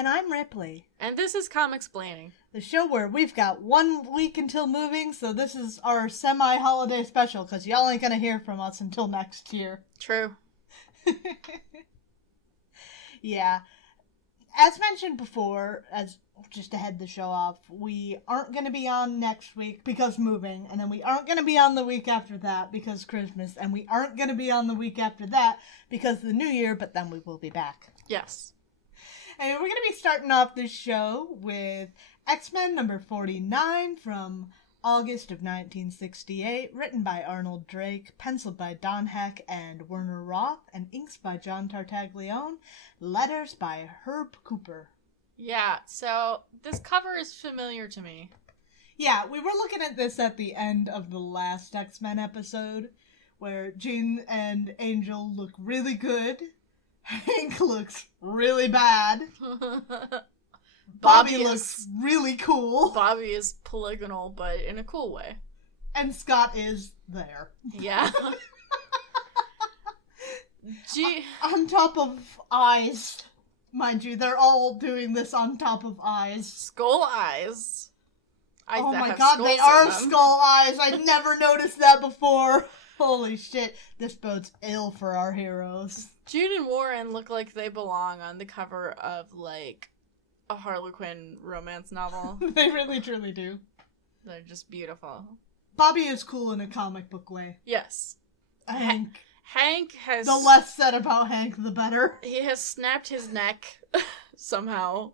And I'm Ripley. And this is Comicsplaining, The show where we've got 1 week until moving, so this is our semi-holiday special, because y'all ain't gonna hear from us until next year. True. Yeah. As mentioned before, as just to head the show off, we aren't going to be on next week because moving, and then we aren't going to be on the week after that because Christmas, and we aren't going to be on the week after that because the New Year, but then we will be back. Yes. And we're going to be starting off this show with X-Men number 49 from August of 1968, written by Arnold Drake, penciled by Don Heck and Werner Roth, and inks by John Tartaglione, letters by Herb Cooper. Yeah, so this cover is familiar to me. Yeah, we were looking at this at the end of the last X-Men episode, where Jean and Angel look really good, Hank looks really bad, Bobby looks really cool. Bobby is polygonal, but in a cool way. And Scott is there. Yeah. On top of eyes. Mind you, they're all doing this on top of eyes. Skull eyes. Oh my god, they are skull eyes. I never noticed that before. Holy shit. This bodes ill for our heroes. June and Warren look like they belong on the cover of, like, a Harlequin romance novel. They really truly do. They're just beautiful. Bobby is cool in a comic book way. Yes. Hank has... The less said about Hank, the better. He has snapped his neck, somehow.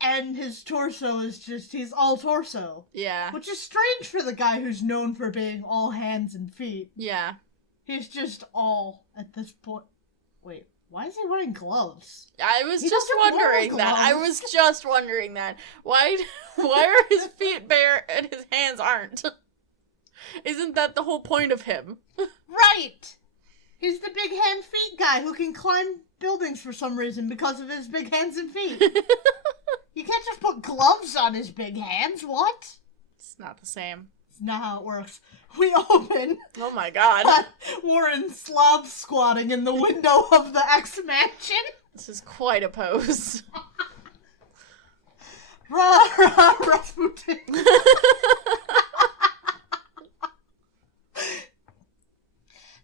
And his torso is just, he's all torso. Yeah. Which is strange for the guy who's known for being all hands and feet. Yeah. He's just all, at this point. Wait. Why is he wearing gloves? I was just wondering that. I was just wondering that. Why are his feet bare and his hands aren't? Isn't that the whole point of him? Right! He's the big hand feet guy who can climb buildings for some reason because of his big hands and feet. You can't just put gloves on his big hands, what? It's not the same. It's not how it works. We open. Oh my god. Warren Slav squatting in the window of the X-Mansion. This is quite a pose. Rah, rah, Rasputin.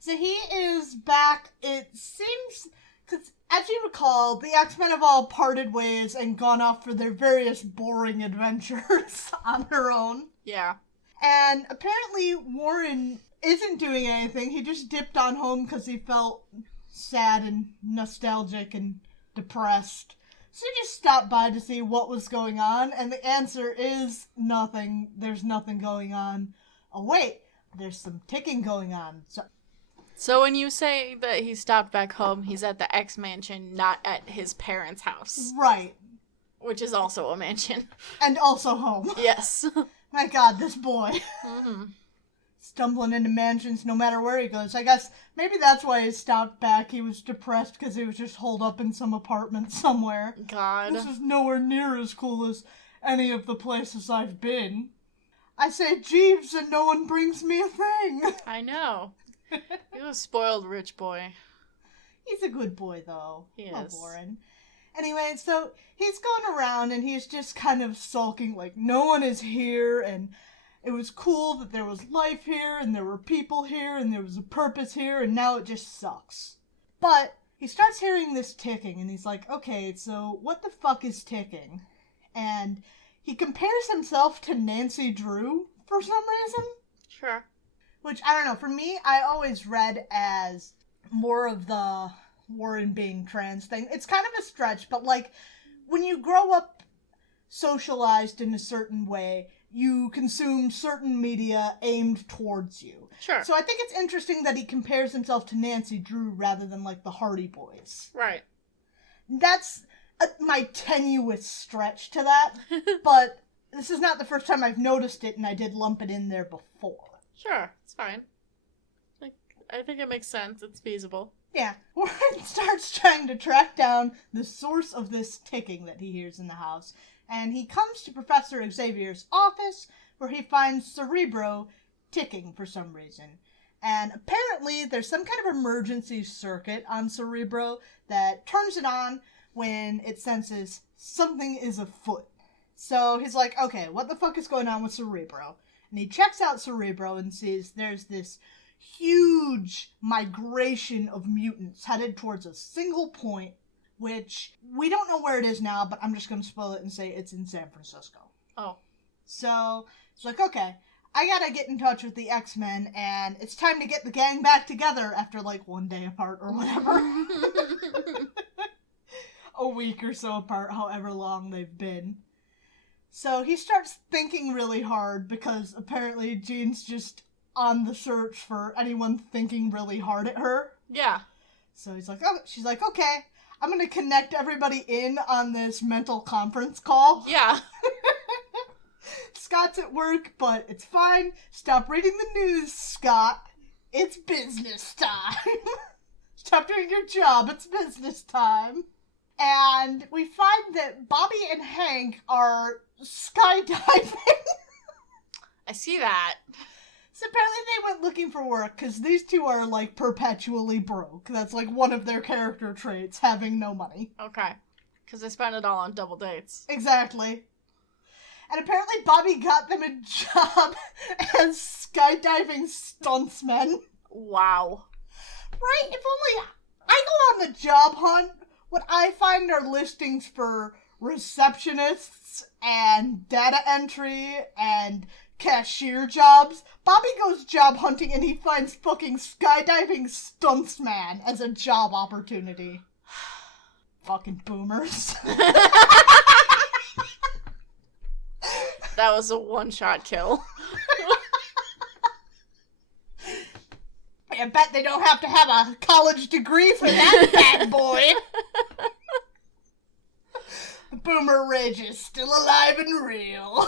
So he is back, it seems, because as you recall, the X-Men have all parted ways and gone off for their various boring adventures on their own. Yeah. And apparently Warren isn't doing anything. He just dipped on home because he felt sad and nostalgic and depressed. So he just stopped by to see what was going on, and the answer is nothing. There's nothing going on. Oh wait, there's some ticking going on. So when you say that he stopped back home, he's at the X-Mansion, not at his parents' house. Right. Which is also a mansion. And also home. Yes. My god, this boy. Mm-hmm. Stumbling into mansions no matter where he goes. I guess maybe that's why he stopped back. He was depressed because he was just holed up in some apartment somewhere. God. This is nowhere near as cool as any of the places I've been. I say Jeeves and no one brings me a thing. I know. He's a spoiled rich boy. He's a good boy, though. He Love is. Warren. Anyway, so he's going around and he's just kind of sulking like no one is here, and it was cool that there was life here and there were people here and there was a purpose here, and now it just sucks. But he starts hearing this ticking and he's like, okay, so what the fuck is ticking? And he compares himself to Nancy Drew for some reason. Sure. Which, I don't know, for me, I always read as more of the Warren being trans thing. It's kind of a stretch, but like, when you grow up socialized in a certain way, you consume certain media aimed towards you. Sure. So I think it's interesting that he compares himself to Nancy Drew rather than like the Hardy Boys. Right. That's my tenuous stretch to that, but this is not the first time I've noticed it, and I did lump it in there before. Sure, it's fine. I think it makes sense. It's feasible. Yeah. Warren starts trying to track down the source of this ticking that he hears in the house, and he comes to Professor Xavier's office, where he finds Cerebro ticking for some reason. And apparently there's some kind of emergency circuit on Cerebro that turns it on, when it senses something is afoot. So he's like, okay, what the fuck is going on with Cerebro? And he checks out Cerebro and sees there's this huge migration of mutants headed towards a single point, which we don't know where it is now, but I'm just going to spoil it and say it's in San Francisco. Oh. So it's like, okay, I gotta get in touch with the X-Men, and it's time to get the gang back together after, like, one day apart or whatever. A week or so apart, however long they've been. So he starts thinking really hard because apparently Jean's just on the search for anyone thinking really hard at her. Yeah. So he's like, oh, she's like, okay, I'm gonna connect everybody in on this mental conference call. Yeah. Scott's at work, but it's fine. Stop reading the news, Scott. It's business time. Stop doing your job. It's business time. And we find that Bobby and Hank are skydiving. I see that. So apparently they went looking for work, because these two are, like, perpetually broke. That's, like, one of their character traits, having no money. Okay. Because they spend it all on double dates. Exactly. And apparently Bobby got them a job as skydiving stuntsmen. Wow. Right? If only I go on the job hunt, what I find are listings for receptionists and data entry and cashier jobs. Bobby goes job hunting and he finds fucking skydiving stuntsman as a job opportunity. Fucking boomers. That was a one-shot kill. I bet they don't have to have a college degree for that bad boy. The boomer rage is still alive and real.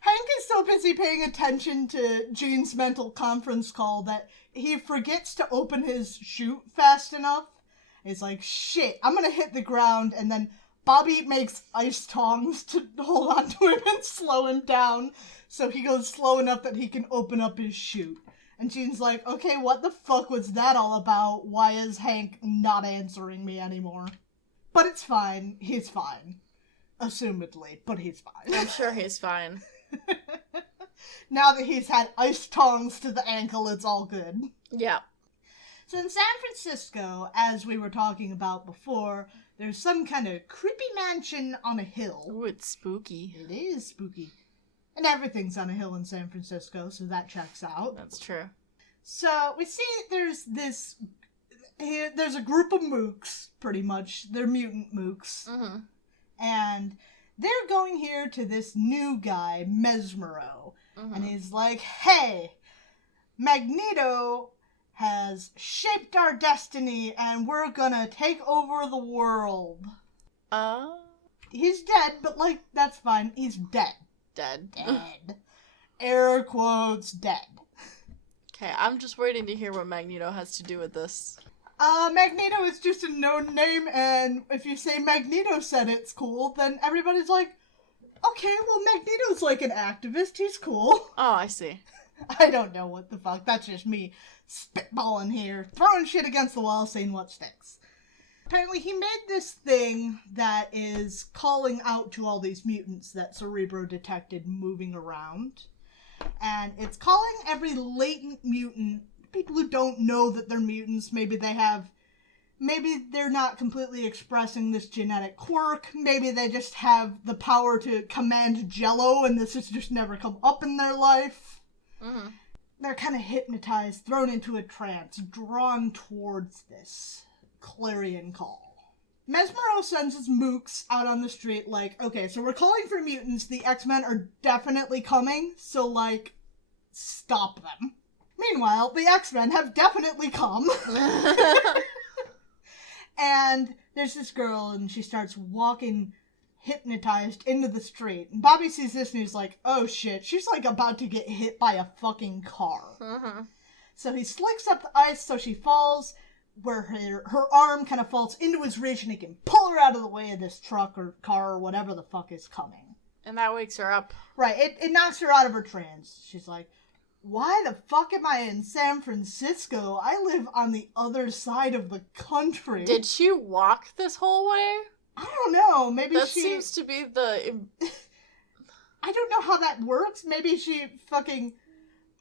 Hank is so busy paying attention to Jean's mental conference call that he forgets to open his chute fast enough. He's like, shit, I'm gonna hit the ground, and then Bobby makes ice tongs to hold on to him and slow him down, so he goes slow enough that he can open up his chute. And Jean's like, okay, what the fuck was that all about? Why is Hank not answering me anymore? But it's fine. He's fine. Assumedly, but he's fine. I'm sure he's fine. Now that he's had ice tongs to the ankle, it's all good. Yeah. So in San Francisco, as we were talking about before, there's some kind of creepy mansion on a hill. Ooh, it's spooky. It is spooky. And everything's on a hill in San Francisco, so that checks out. That's true. So we see there's a group of mooks, pretty much. They're mutant mooks. Mm-hmm. And they're going here to this new guy, Mesmero. Mm-hmm. And he's like, hey, Magneto has shaped our destiny and we're gonna take over the world. He's dead, but, like, that's fine. He's dead. Dead. Dead. Air quotes, dead. Okay, I'm just waiting to hear what Magneto has to do with this. Magneto is just a known name, and if you say Magneto said it's cool, then everybody's like, okay, well, Magneto's like an activist, he's cool. Oh, I see. I don't know what the fuck, that's just me spitballing here, throwing shit against the wall, saying what sticks. Apparently he made this thing that is calling out to all these mutants that Cerebro detected moving around. And it's calling every latent mutant, people who don't know that they're mutants, maybe they're not completely expressing this genetic quirk, maybe they just have the power to command Jello and this has just never come up in their life. Mm-hmm. They're kind of hypnotized, thrown into a trance, drawn towards this clarion call. Mesmero sends his mooks out on the street like, okay, so we're calling for mutants, the X-Men are definitely coming, so, like, stop them. Meanwhile, the X-Men have definitely come. And there's this girl, and she starts walking hypnotized into the street. And Bobby sees this, and he's like, oh shit, she's, like, about to get hit by a fucking car. Mm-hmm. So he slicks up the ice so she falls, where her arm kind of falls into his reach and he can pull her out of the way of this truck or car or whatever the fuck is coming. And that wakes her up. Right, it knocks her out of her trance. She's like, why the fuck am I in San Francisco? I live on the other side of the country. Did she walk this whole way? I don't know. Maybe that she... seems to be the... I don't know how that works. Maybe she fucking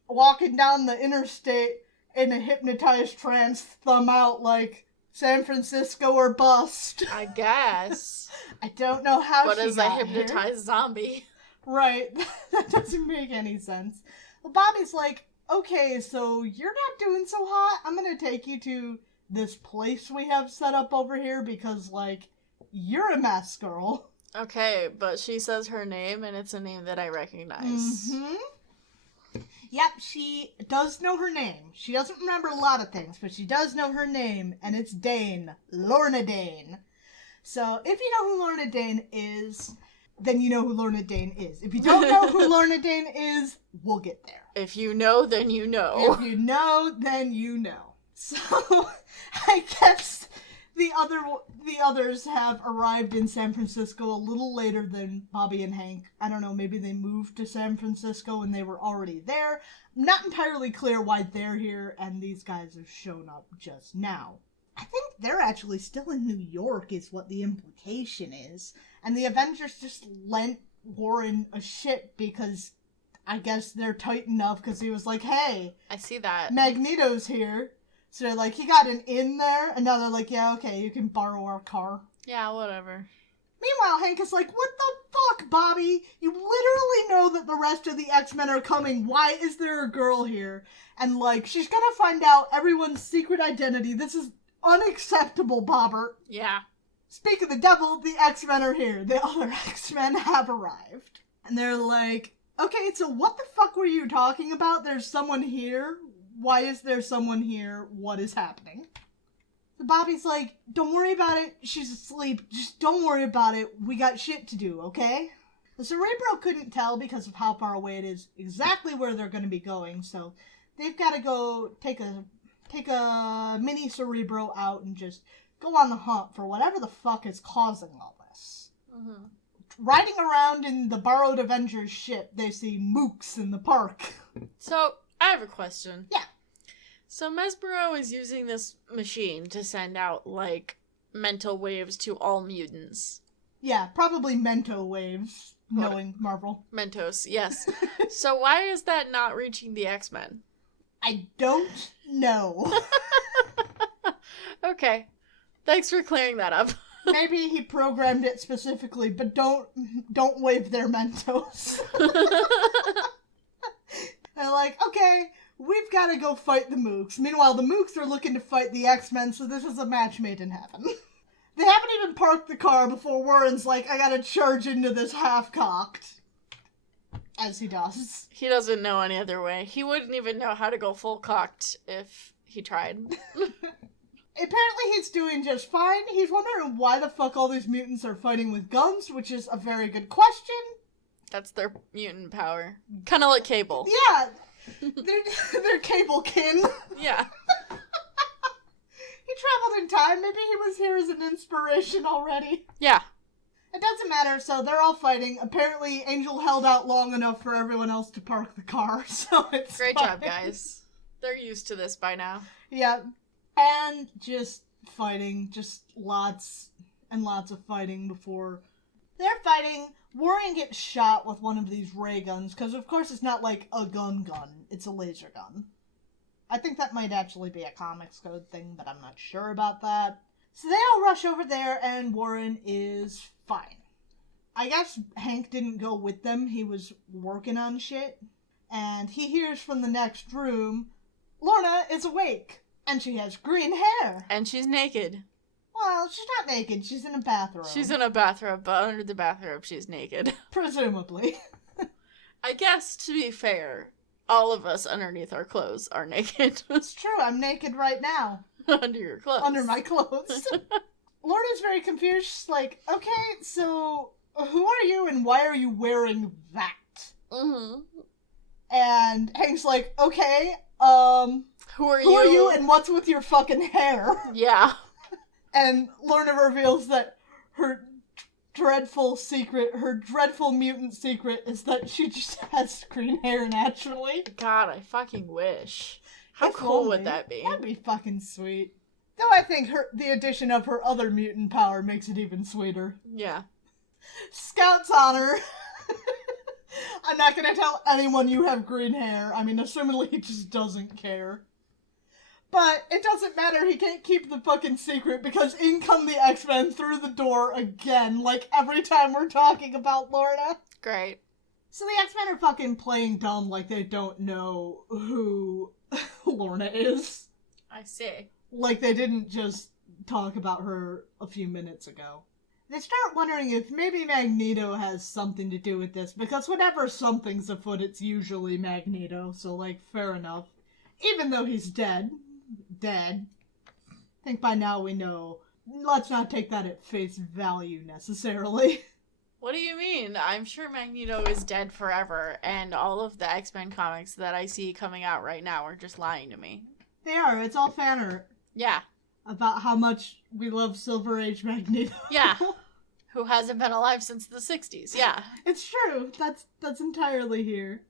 walking down the interstate in a hypnotized trance, thumb out like San Francisco or bust. I guess. I don't know how but she as got a hypnotized zombie. Right. That doesn't make any sense. Well, Bobby's like, okay, so you're not doing so hot. I'm gonna take you to this place we have set up over here because, like, you're a mess, girl. Okay, but she says her name, and it's a name that I recognize. Mm-hmm. Yep, she does know her name. She doesn't remember a lot of things, but she does know her name, and it's Dane. Lorna Dane. So, if you know who Lorna Dane is, then you know who Lorna Dane is. If you don't know who Lorna Dane is, we'll get there. If you know, then you know. If you know, then you know. So, I guess the others have arrived in San Francisco a little later than Bobby and Hank. I don't know, maybe they moved to San Francisco and they were already there. I'm not entirely clear why they're here and these guys have shown up just now. I think they're actually still in New York is what the implication is. And the Avengers just lent Warren a ship because I guess they're tight enough because he was like, hey, I see that. Magneto's here. So they're like, he got an in there, and now they're like, yeah, okay, you can borrow our car. Yeah, whatever. Meanwhile, Hank is like, what the fuck, Bobby? You literally know that the rest of the X-Men are coming. Why is there a girl here? And, like, she's gonna find out everyone's secret identity. This is unacceptable, Bobbert. Yeah. Speak of the devil, the X-Men are here. The other X-Men have arrived. And they're like, okay, so what the fuck were you talking about? There's someone here? Why is there someone here? What is happening? So Bobby's like, don't worry about it. She's asleep. Just don't worry about it. We got shit to do, okay? The Cerebro couldn't tell because of how far away it is exactly where they're going to be going, so they've got to go take a mini Cerebro out and just go on the hunt for whatever the fuck is causing all this. Mm-hmm. Riding around in the borrowed Avengers ship, they see Mooks in the park. So, I have a question. Yeah. So Mesmero is using this machine to send out, like, mental waves to all mutants. Yeah, probably Mento waves, knowing Marvel. Mentos, yes. So why is that not reaching the X-Men? I don't know. Okay. Thanks for clearing that up. Maybe he programmed it specifically, but don't wave their Mentos. They're like, okay, we've got to go fight the Mooks. Meanwhile, the Mooks are looking to fight the X-Men, so this is a match made in heaven. They haven't even parked the car before Warren's like, I gotta charge into this half-cocked. As he does. He doesn't know any other way. He wouldn't even know how to go full-cocked if he tried. Apparently he's doing just fine. He's wondering why the fuck all these mutants are fighting with guns, which is a very good question. That's their mutant power. Kind of like Cable. Yeah, they're Cable kin. Yeah. He traveled in time. Maybe he was here as an inspiration already. Yeah. It doesn't matter, so they're all fighting. Apparently, Angel held out long enough for everyone else to park the car, so it's Great fine. job, guys. They're used to this by now. Yeah. And just fighting. Just lots and lots of fighting before... They're fighting. Warren gets shot with one of these ray guns, because of course it's not like a gun. It's a laser gun. I think that might actually be a Comics Code thing, but I'm not sure about that. So they all rush over there, and Warren is fine. I guess Hank didn't go with them. He was working on shit. And he hears from the next room, Lorna is awake, and she has green hair. And she's naked. Well, she's not naked. She's in a bathrobe. She's in a bathrobe, but under the bathrobe she's naked. Presumably. I guess, to be fair, all of us underneath our clothes are naked. It's true. I'm naked right now. Under your clothes. Under my clothes. Lorna's very confused. She's like, okay, so who are you and why are you wearing that? Mm-hmm. And Hank's like, okay, Who are you and what's with your fucking hair? Yeah. And Lorna reveals that her dreadful secret, her dreadful mutant secret, is that she just has green hair naturally. God, I fucking wish. How If cool only. would that be? That'd be fucking sweet. Though I think the addition of her other mutant power makes it even sweeter. Yeah. Scout's honor. I'm not gonna tell anyone you have green hair. I mean, assumingly he just doesn't care. But it doesn't matter, he can't keep the fucking secret because in come the X-Men through the door again, like every time we're talking about Lorna. Great. So the X-Men are fucking playing dumb like they don't know who Lorna is. I see. Like they didn't just talk about her a few minutes ago. They start wondering if maybe Magneto has something to do with this, because whenever something's afoot, it's usually Magneto, so, like, fair enough. Even though he's dead. I think by now we know. Let's not take that at face value, necessarily. What do you mean? I'm sure Magneto is dead forever, and all of the X-Men comics that I see coming out right now are just lying to me. They are, it's all fan art. Yeah. About how much we love Silver Age Magneto. Yeah. Who hasn't been alive since the 60s. Yeah. It's true. That's entirely here.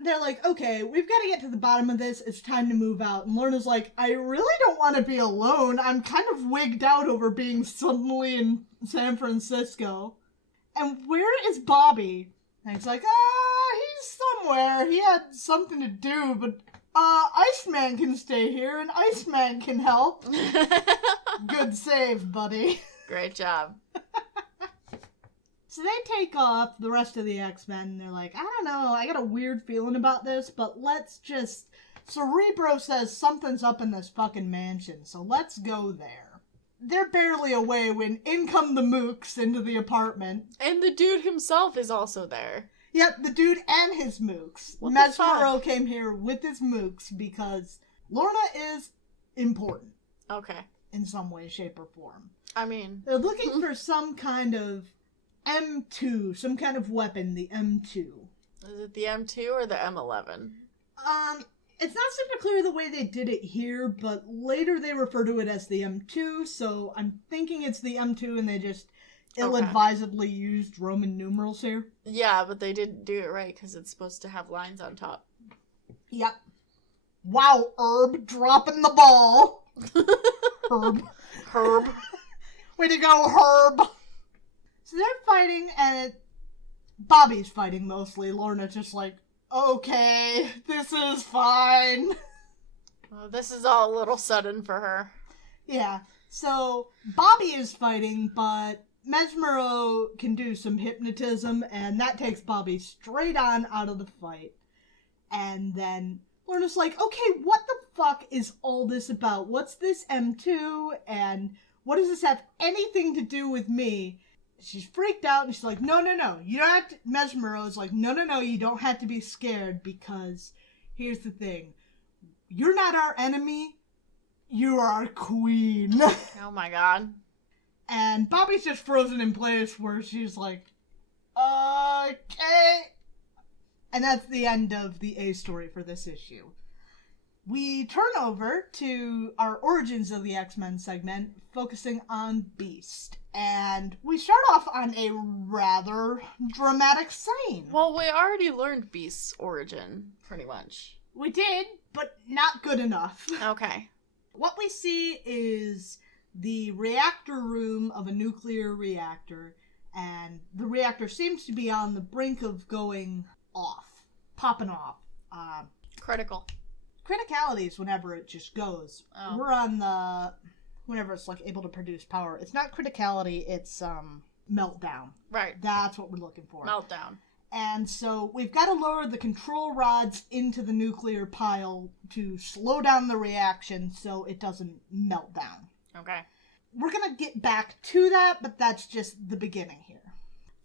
They're like, okay, we've got to get to the bottom of this. It's time to move out. And Lorna's like, I really don't want to be alone. I'm kind of wigged out over being suddenly in San Francisco. And where is Bobby? And he's like, he's somewhere. He had something to do, but Iceman can stay here and Iceman can help. Good save, buddy. Great job. So they take off, the rest of the X-Men, and they're like, I don't know, I got a weird feeling about this, but let's just... Cerebro says something's up in this fucking mansion, so let's go there. They're barely away when in come the Mooks into the apartment. And the dude himself is also there. Yep, the dude and his Mooks. What the fuck? Mesmero came here with his Mooks because Lorna is important. Okay. In some way, shape, or form. I mean... They're looking for some kind of M2, some kind of weapon, the M2. Is it the M2 or the M11? It's not super clear the way they did it here, but later they refer to it as the M2, so I'm thinking it's the M2 and they just ill-advisedly used Roman numerals here. Yeah, but they didn't do it right because it's supposed to have lines on top. Yep. Wow, Herb, dropping the ball. Herb. Way to go, Herb. So they're fighting, and Bobby's fighting mostly. Lorna's just like, okay, this is fine. Well, this is all a little sudden for her. Yeah, so Bobby is fighting, but Mesmero can do some hypnotism, and that takes Bobby straight on out of the fight. And then Lorna's like, okay, what the fuck is all this about? What's this M2, and what does this have anything to do with me? She's freaked out, and she's like, no, you don't have to... Mesmero is like, no, you don't have to be scared, because here's the thing. You're not our enemy, you're our queen. Oh my god. And Bobby's just frozen in place where she's like, okay. And that's the end of the A story for this issue. We turn over to our Origins of the X-Men segment, focusing on Beast. And we start off on a rather dramatic scene. Well, we already learned Beast's origin, pretty much. We did, but not good enough. Okay. What we see is the reactor room of a nuclear reactor, and the reactor seems to be on the brink of going off. Popping off. Critical. Criticality is whenever it just goes. Oh. We're on the... whenever it's, like, able to produce power. It's not criticality, it's, meltdown. Right. That's what we're looking for. Meltdown. And so we've got to lower the control rods into the nuclear pile to slow down the reaction so it doesn't melt down. Okay. We're going to get back to that, but that's just the beginning here.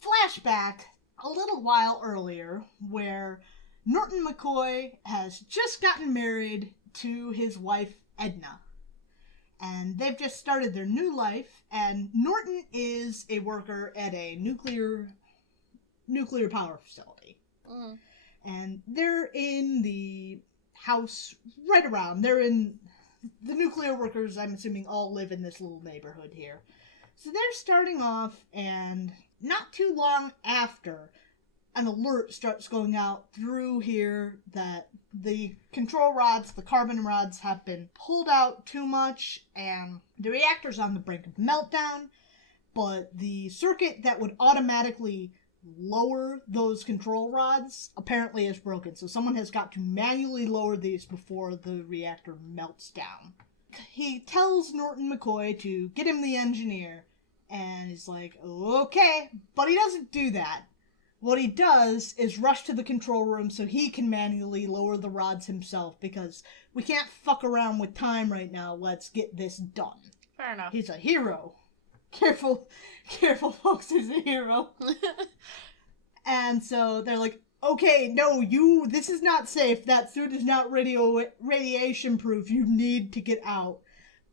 Flashback a little while earlier where Norton McCoy has just gotten married to his wife Edna. And they've just started their new life, and Norton is a worker at a nuclear power facility. Mm. And they're in the house right around. They're in... the nuclear workers, I'm assuming, all live in this little neighborhood here. So they're starting off, and not too long after, an alert starts going out through here that the control rods, the carbon rods, have been pulled out too much and the reactor's on the brink of meltdown, but the circuit that would automatically lower those control rods apparently is broken. So someone has got to manually lower these before the reactor melts down. He tells Norton McCoy to get him the engineer, and he's like, okay, but he doesn't do that. What he does is rush to the control room so he can manually lower the rods himself, because we can't fuck around with time right now. Let's get this done. Fair enough. He's a hero. Careful, folks, he's a hero. And so they're like, okay, no, this is not safe. That suit is not radiation proof. You need to get out.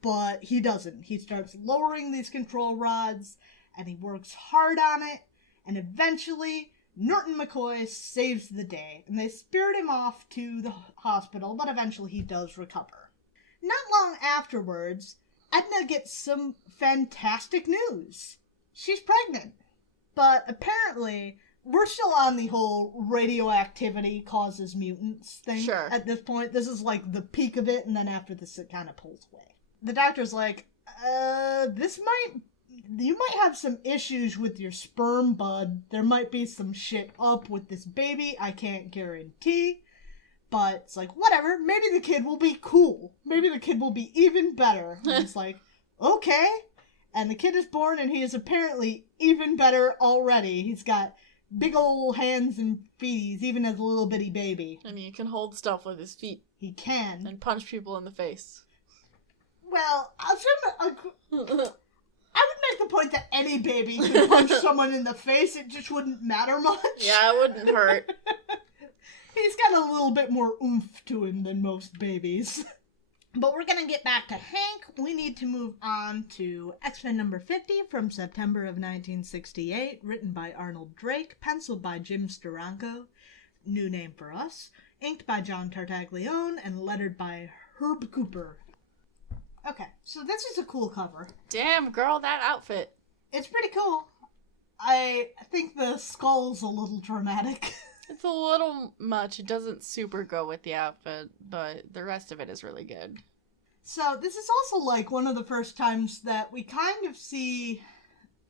But he doesn't. He starts lowering these control rods, and he works hard on it, and eventually Norton McCoy saves the day, and they spirit him off to the hospital, but eventually he does recover. Not long afterwards, Edna gets some fantastic news. She's pregnant. But apparently, we're still on the whole radioactivity causes mutants thing. Sure. At this point. This is like the peak of it, and then after this it kind of pulls away. The doctor's like, you might have some issues with your sperm, bud. There might be some shit up with this baby. I can't guarantee. But it's like, whatever. Maybe the kid will be cool. Maybe the kid will be even better. And it's like, okay. And the kid is born, and he is apparently even better already. He's got big old hands and feet, even as a little bitty baby. And he can hold stuff with his feet. He can. And punch people in the face. Well, I would make the point that any baby could punch someone in the face. It just wouldn't matter much. Yeah, it wouldn't hurt. He's got a little bit more oomph to him than most babies. But we're going to get back to Hank. We need to move on to X-Men number 50 from September of 1968, written by Arnold Drake, penciled by Jim Steranko, new name for us, inked by John Tartaglione, and lettered by Herb Cooper. Okay, so this is a cool cover. Damn, girl, that outfit. It's pretty cool. I think the skull's a little dramatic. It's a little much. It doesn't super go with the outfit, but the rest of it is really good. So this is also like one of the first times that we kind of see...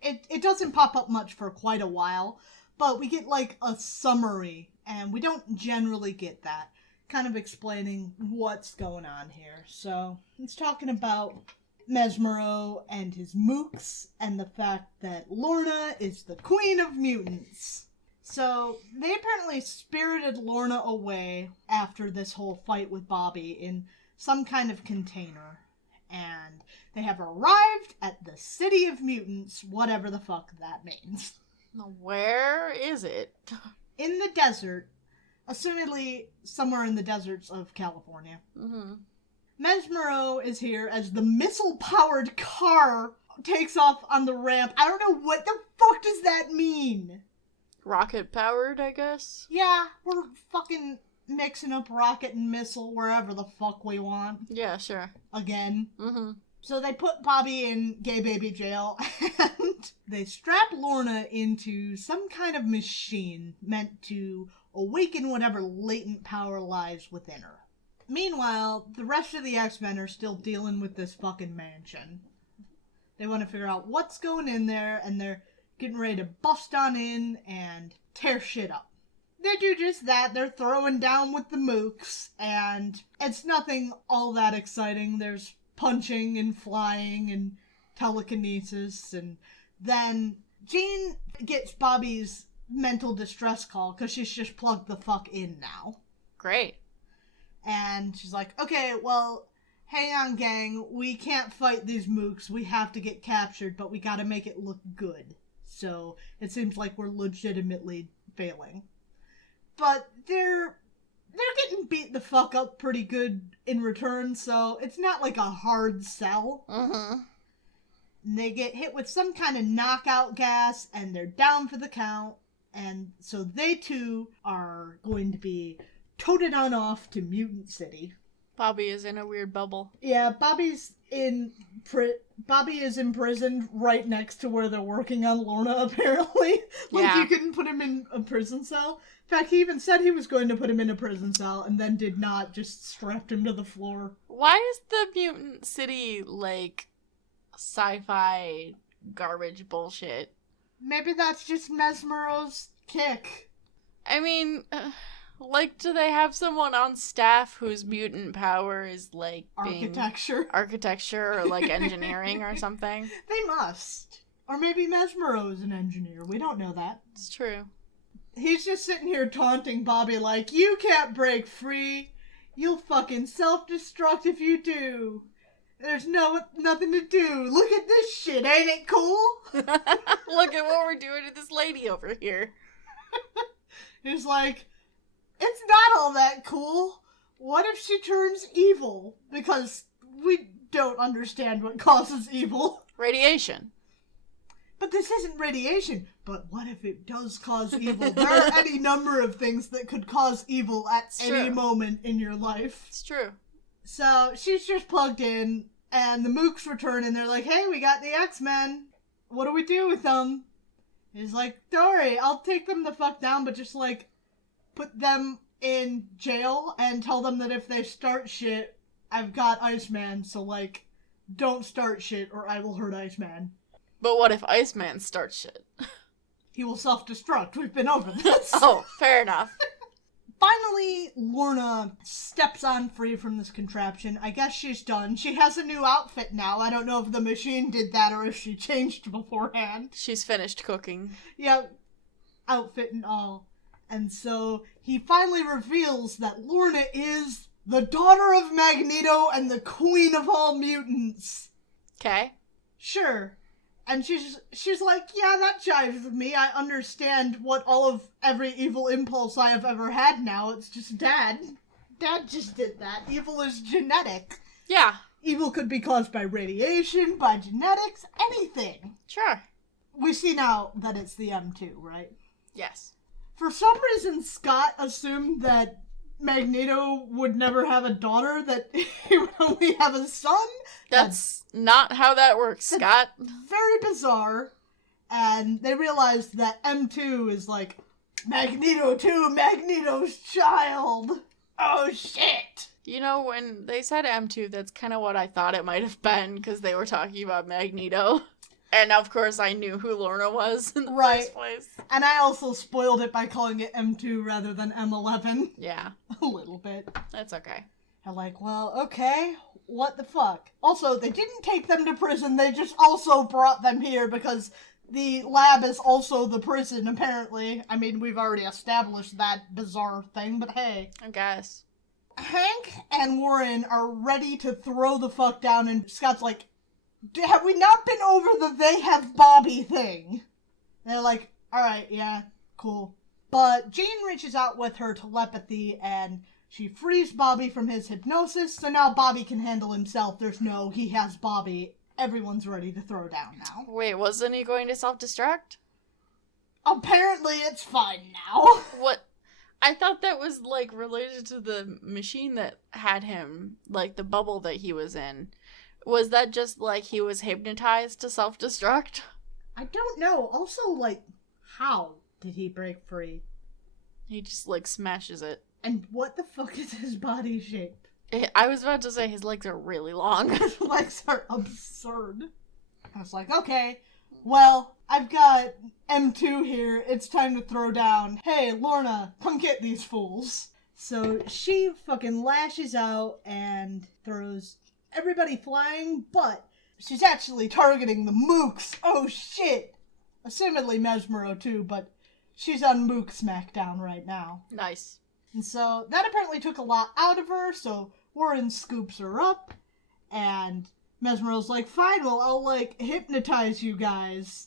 It doesn't pop up much for quite a while, but we get like a summary, and we don't generally get that. Kind of explaining what's going on here. So it's talking about Mesmero and his mooks, and the fact that Lorna is the queen of mutants. So they apparently spirited Lorna away after this whole fight with Bobby in some kind of container. And they have arrived at the city of mutants, whatever the fuck that means. Where is it? In the desert. Assumedly somewhere in the deserts of California. Mm-hmm. Mesmero is here as the missile-powered car takes off on the ramp. I don't know, what the fuck does that mean? Rocket-powered, I guess? Yeah, we're fucking mixing up rocket and missile wherever the fuck we want. Yeah, sure. Again. Mm-hmm. So they put Bobby in gay baby jail, and they strap Lorna into some kind of machine meant to awaken whatever latent power lies within her. Meanwhile, the rest of the X-Men are still dealing with this fucking mansion. They want to figure out what's going in there, and they're getting ready to bust on in and tear shit up. They do just that. They're throwing down with the mooks, and it's nothing all that exciting. There's punching and flying and telekinesis, and then Jean gets Bobby's mental distress call because she's just plugged the fuck in now. Great. And she's like, okay, well, hang on, gang. We can't fight these mooks. We have to get captured, but we gotta make it look good. So it seems like we're legitimately failing. But they're getting beat the fuck up pretty good in return, so it's not like a hard sell. Mm-hmm. And they get hit with some kind of knockout gas, and they're down for the count. And so they too are going to be toted on off to Mutant City. Bobby is in a weird bubble. Yeah, Bobby is imprisoned right next to where they're working on Lorna, apparently. You couldn't put him in a prison cell. In fact, he even said he was going to put him in a prison cell and then did not, just strapped him to the floor. Why is the mutant city, sci-fi garbage bullshit? Maybe that's just Mesmero's kick. I mean, do they have someone on staff whose mutant power is, architecture? Architecture or, engineering or something? They must. Or maybe Mesmero is an engineer. We don't know that. It's true. He's just sitting here taunting Bobby you can't break free. You'll fucking self-destruct if you do. There's nothing to do. Look at this shit. Ain't it cool? Look at what we're doing to this lady over here. He's it's not all that cool. What if she turns evil? Because we don't understand what causes evil. Radiation. But this isn't radiation. But what if it does cause evil? There are any number of things that could cause evil at any moment in your life. It's true. So she's just plugged in, and the Mooks return, and they're like, hey, we got the X-Men. What do we do with them? He's like, don't worry, I'll take them the fuck down, but just, put them in jail and tell them that if they start shit, I've got Iceman, so, don't start shit or I will hurt Iceman. But what if Iceman starts shit? He will self-destruct. We've been over this. Oh, fair enough. Finally, Lorna steps on free from this contraption. I guess she's done. She has a new outfit now. I don't know if the machine did that or if she changed beforehand. She's finished cooking. Yeah, outfit and all. And so he finally reveals that Lorna is the daughter of Magneto and the queen of all mutants. Okay. Sure. And she's like, yeah, that jives with me. I understand what every evil impulse I have ever had now. It's just Dad. Dad just did that. Evil is genetic. Yeah. Evil could be caused by radiation, by genetics, anything. Sure. We see now that it's the M2, right? Yes. For some reason, Scott assumed that Magneto would never have a daughter, that he would only have a son. That's not how that works, Scott. Very bizarre. And they realized that M2 is Magneto 2, Magneto's child. Oh, shit. You know, when they said M2, that's kind of what I thought it might have been, because they were talking about Magneto. And, of course, I knew who Lorna was in the first place. And I also spoiled it by calling it M2 rather than M11. Yeah. A little bit. That's okay. I'm well, okay, what the fuck? Also, they didn't take them to prison, they just also brought them here because the lab is also the prison, apparently. I mean, we've already established that bizarre thing, but hey. I guess. Hank and Warren are ready to throw the fuck down, and Scott's like, have we not been over the they have Bobby thing? They're like, alright, yeah, cool. But Jean reaches out with her telepathy and she frees Bobby from his hypnosis, so now Bobby can handle himself. There's no, he has Bobby. Everyone's ready to throw down now. Wait, wasn't he going to self-destruct? Apparently it's fine now. What? I thought that was, related to the machine that had him, the bubble that he was in. Was that just, he was hypnotized to self-destruct? I don't know. Also, how did he break free? He just, smashes it. And what the fuck is his body shape? I was about to say his legs are really long. His legs are absurd. I was like, okay, well, I've got M2 here. It's time to throw down. Hey, Lorna, come get these fools. So she fucking lashes out and throws everybody flying, but she's actually targeting the Mooks. Oh shit! Assumedly Mesmero too, but she's on Mook Smackdown right now. Nice. And so that apparently took a lot out of her, so Warren scoops her up, and Mesmero's like, fine, well, I'll, hypnotize you guys.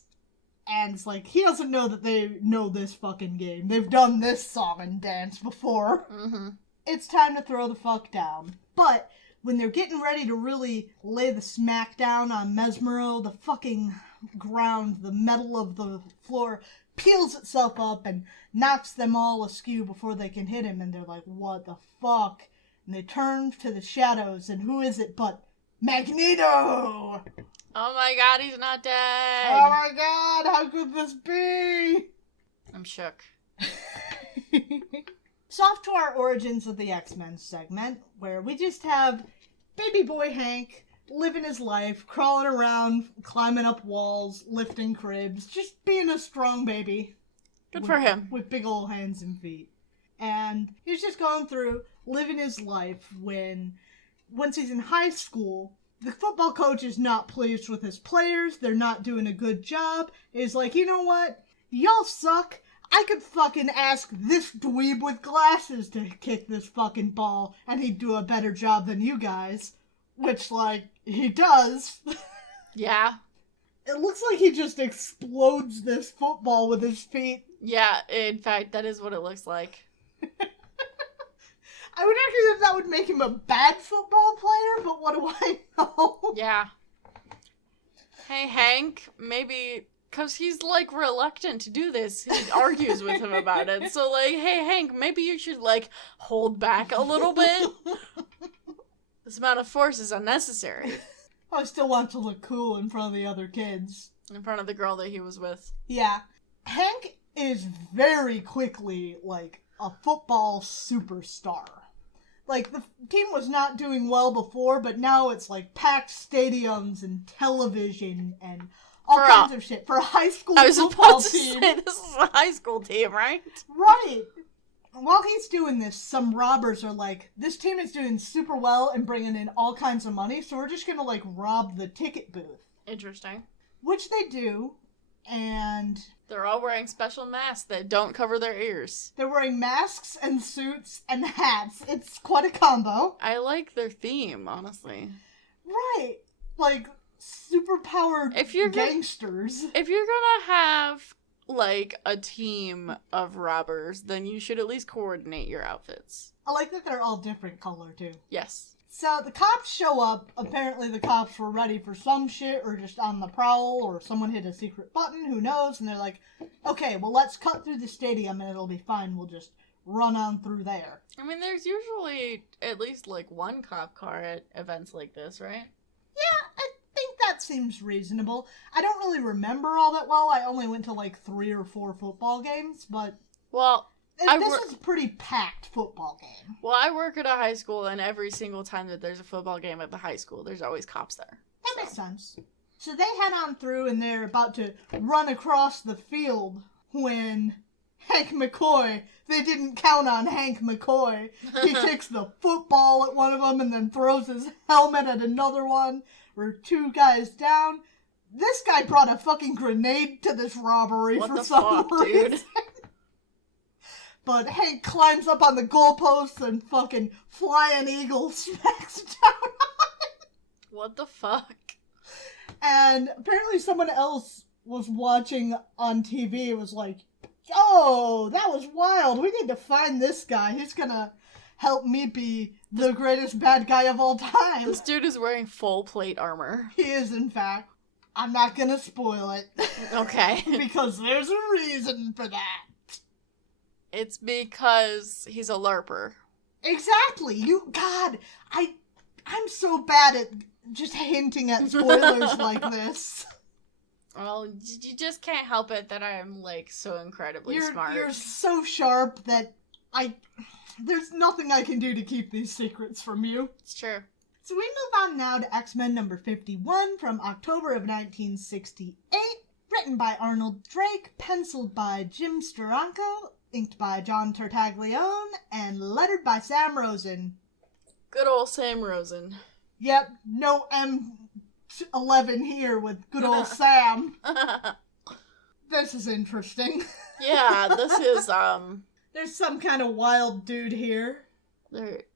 And it's he doesn't know that they know this fucking game. They've done this song and dance before. Mm-hmm. It's time to throw the fuck down. But when they're getting ready to really lay the smack down on Mesmero, the fucking ground, the metal of the floor, peels itself up and knocks them all askew before they can hit him, and they're like, what the fuck? and they turn to the shadows, and who is it but Magneto! Oh my god, he's not dead! Oh my god, how could this be? I'm shook. So off to our Origins of the X-Men segment, where we just have baby boy Hank living his life, crawling around, climbing up walls, lifting cribs, just being a strong baby. Good for him. With big old hands and feet. And he's just going through living his life once he's in high school, the football coach is not pleased with his players. They're not doing a good job. He's like, you know what? Y'all suck. I could fucking ask this dweeb with glasses to kick this fucking ball, and he'd do a better job than you guys. Which, like, he does. Yeah. It looks like he just explodes this football with his feet. Yeah, in fact, that is what it looks like. I would argue that would make him a bad football player, but what do I know? Yeah. Hey, Hank, maybe... Because he's, like, reluctant to do this. He argues with him about it. So, like, hey, Hank, maybe you should, like, hold back a little bit. This amount of force is unnecessary. I still want to look cool in front of the other kids. In front of the girl that he was with. Yeah. Hank is very quickly, like, a football superstar. Like, the team was not doing well before, but now it's, like, packed stadiums and television and all kinds of shit. For a high school football team. Say, this is a high school team, right? Right. While he's doing this, some robbers are like, this team is doing super well and bringing in all kinds of money, so we're just gonna, like, rob the ticket booth. Interesting. Which they do, and... They're all wearing special masks that don't cover their ears. They're wearing masks and suits and hats. It's quite a combo. I like their theme, honestly. Right. Like, super-powered gangsters. If you're gonna have, like, a team of robbers, then you should at least coordinate your outfits. I like that they're all different color, too. Yes. So the cops show up. Apparently the cops were ready for some shit or just on the prowl or someone hit a secret button. Who knows? And they're like, okay, well, let's cut through the stadium and it'll be fine. We'll just run on through there. I mean, there's usually at least, like, one cop car at events like this, right? Yeah, I think that seems reasonable. I don't really remember all that well. I only went to, like, 3 or 4 football games, but... Well... This is a pretty packed football game. Well, I work at a high school, and every single time that there's a football game at the high school, there's always cops there. That makes sense. So they head on through, and they're about to run across the field when Hank McCoy, they didn't count on Hank McCoy. He kicks the football at one of them and then throws his helmet at another one. We're 2 guys down. This guy brought a fucking grenade to this robbery for some reason. Dude? But Hank climbs up on the goalposts and fucking flying eagle smacks down on him. What the fuck? And apparently someone else was watching on TV. It was like, oh, that was wild. We need to find this guy. He's gonna help me be the greatest bad guy of all time. This dude is wearing full plate armor. He is, in fact. I'm not gonna spoil it. Okay. Because there's a reason for that. It's because he's a LARPer. Exactly. I'm so bad at just hinting at spoilers like this. Well, you just can't help it that I'm, like, so incredibly smart. You're so sharp that there's nothing I can do to keep these secrets from you. It's true. So we move on now to X-Men number 51 from October of 1968. Written by Arnold Drake, penciled by Jim Steranko, inked by John Tartaglione, and lettered by Sam Rosen. Good old Sam Rosen. Yep, no M11 here with good old Sam. This is interesting. Yeah, this is, There's some kind of wild dude here.